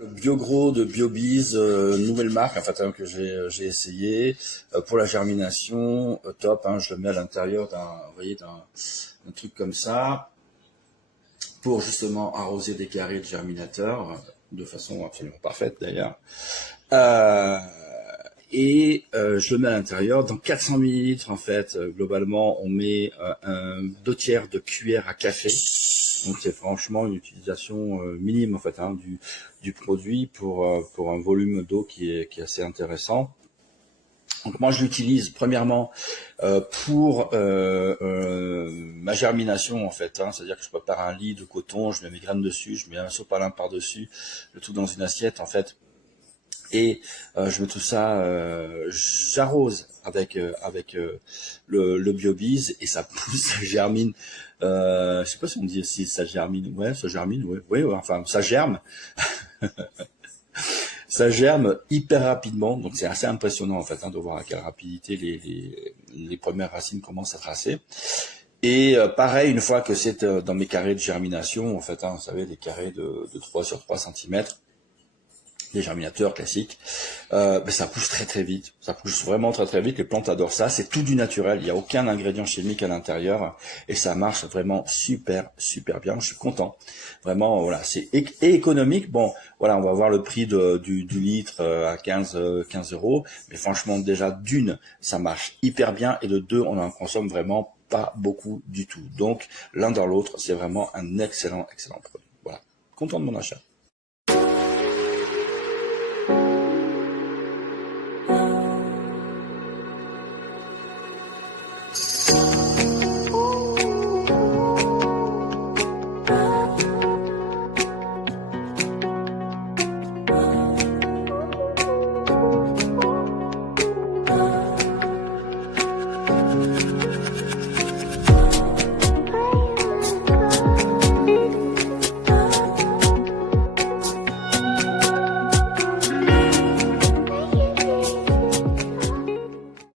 Le BioGro de BioBiz, nouvelle marque en fait hein, que j'ai essayé pour la germination, top. Hein, je le mets à l'intérieur vous voyez, d'un truc comme ça pour justement arroser des carrés de germinateur de façon absolument parfaite d'ailleurs. Euh, je le mets à l'intérieur. Dans 400 millilitres, en fait, globalement, on met 2/3 de cuillère à café. Donc c'est franchement une utilisation minime en fait hein, du produit pour un volume d'eau qui est assez intéressant. Donc moi je l'utilise premièrement pour ma germination en fait, hein, c'est-à-dire que je prépare un lit de coton, je mets mes graines dessus, je mets un sopalin par-dessus, le tout dans une assiette en fait. Et je mets tout ça, j'arrose avec le BioBiz et ça pousse, ça germine. Je sais pas si on dit si ça germine. Ouais, ça germine. Ouais, ouais, ouais, enfin ça germe, ça germe hyper rapidement. Donc c'est assez impressionnant en fait hein, de voir à quelle rapidité les premières racines commencent à tracer. Et pareil, une fois que c'est dans mes carrés de germination, en fait, hein, vous savez, des carrés de 3 sur 3 cm, les germinateurs classiques, ça pousse très très vite, ça pousse vraiment très très vite, les plantes adorent ça, c'est tout du naturel, il n'y a aucun ingrédient chimique à l'intérieur, et ça marche vraiment super super bien, je suis content, vraiment, voilà, c'est économique, bon, voilà, on va voir le prix du litre à 15 euros, mais franchement, déjà, d'une, ça marche hyper bien, et de deux, on en consomme vraiment pas beaucoup du tout, donc l'un dans l'autre, c'est vraiment un excellent produit, voilà, content de mon achat.